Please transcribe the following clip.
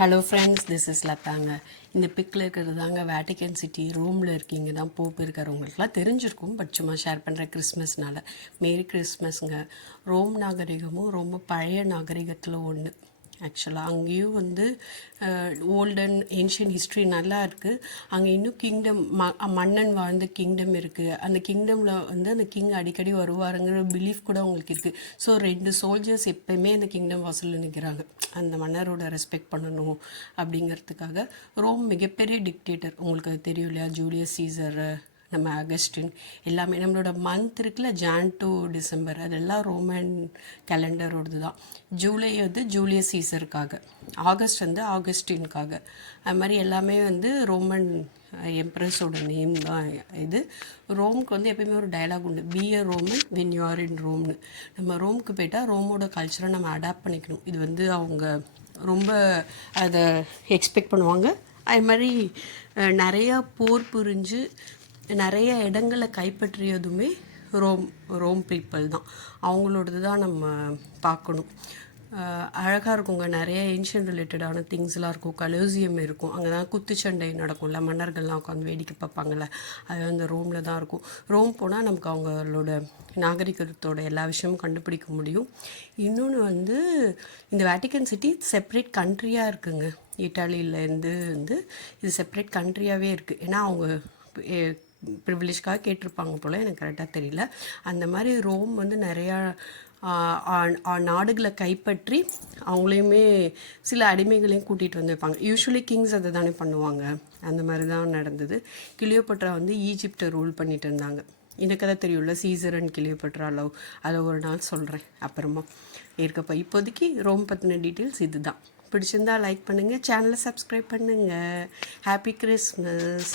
Hello friends, this is லதாங்க. இந்த பிக்கில் இருக்கிறது தாங்க வேட்டிக்கன் சிட்டி. ரோமில் இருக்கீங்க தான் போப் இருக்கிறவங்களுக்குலாம் தெரிஞ்சிருக்கும். பட் சும்மா ஷேர் பண்ணுற கிறிஸ்மஸ்னால மேரி கிறிஸ்மஸ்ங்க. ரோம் நாகரிகமும் ரொம்ப பழைய நாகரிகத்தில் ஒன்று. ஆக்சுவலாக அங்கேயும் வந்து ஓல்டன் ஏன்ஷியன் ஹிஸ்ட்ரி நல்லா இருக்குது. அங்கே இன்னும் கிங்டம் மன்னன் வாழ்ந்த கிங்டம் இருக்குது. அந்த கிங்டமில் வந்து அந்த கிங் அடிக்கடி வருவாருங்கிற பிலீஃப் கூட அவங்களுக்கு இருக்குது. ஸோ 2 சோல்ஜர்ஸ் எப்போயுமே அந்த கிங்டம் வாசலில் நிற்கிறாங்க, அந்த மன்னரோட ரெஸ்பெக்ட் பண்ணணும் அப்படிங்கிறதுக்காக. ரோம் மிகப்பெரிய டிக்டேட்டர், உங்களுக்கு அது தெரியும் இல்லையா? ஜூலியஸ் சீசர், நம்ம அகஸ்டின், எல்லாமே நம்மளோட மந்த் இருக்குல்ல, ஜான் டு டிசம்பர், அதெல்லாம் ரோமன் கேலண்டரோடது தான். ஜூலை வந்து ஜூலியஸ் சீசருக்காக, ஆகஸ்ட் வந்து ஆகஸ்டின்காக. அது மாதிரி எல்லாமே வந்து ரோமன் எம்ப்ரஸோட நேம் தான் இது. ரோமுக்கு வந்து எப்பயுமே ஒரு டயலாக் உண்டு, be a Roman when you are in ரோம்னு. நம்ம ரோமுக்கு போயிட்டால் ரோமோட கல்ச்சரை நம்ம அடாப்ட் பண்ணிக்கணும். இது வந்து அவங்க ரொம்ப அதை எக்ஸ்பெக்ட் பண்ணுவாங்க. அது மாதிரி நிறையா போர் புரிஞ்சு நிறைய இடங்களை கைப்பற்றியதுமே ரோம் பீப்புள் தான். அவங்களோடது தான் நம்ம பார்க்கணும். அழகாக இருக்குங்க. நிறைய ஏன்ஷியன் ரிலேட்டடான திங்ஸ்லாம் இருக்கும். கலோசியம் இருக்கும், அங்கே தான் குத்துச்சண்டை நடக்கும்ல, மன்னர்கள்லாம் உட்காந்து வேடிக்கை பார்ப்பாங்கள்ல, அது அந்த ரோமில் தான் இருக்கும். ரோம் போனால் நமக்கு அவங்களோட நாகரிகத்தோட எல்லா விஷயமும் கண்டுபிடிக்க முடியும். இன்னொன்று வந்து இந்த வேட்டிக்கன் சிட்டி செப்ரேட் கண்ட்ரியாக இருக்குங்க. இட்டாலியிலேருந்து வந்து இது செப்ரேட் கண்ட்ரியாகவே இருக்குது. ஏன்னா அவங்க ப்ரிவிலேஜ்க்காக கேட்டிருப்பாங்க போல், எனக்கு கரெக்டாக தெரியல. அந்த மாதிரி ரோம் வந்து நிறையா நாடுகளை கைப்பற்றி அவங்களையுமே சில அடிமைகளையும் கூட்டிகிட்டு வந்திருப்பாங்க. யூஸ்வலி கிங்ஸ் அதை தானே பண்ணுவாங்க. அந்த மாதிரி தான் நடந்தது. கிளியோபட்ரா வந்து ஈஜிப்டை ரூல் பண்ணிட்டு இருந்தாங்க. இந்த கதை தெரியும்ல, சீசர் அண்ட் கிளியோபட்ரா லவ். அதை ஒரு நாள் சொல்கிறேன் அப்புறமா இருக்கப்போ. இப்போதைக்கு ரோம் பற்றின டீட்டெயில்ஸ் இது தான். பிடிச்சிருந்தா லைக் பண்ணுங்கள், சேனலை சப்ஸ்கிரைப் பண்ணுங்கள். Happy Christmas.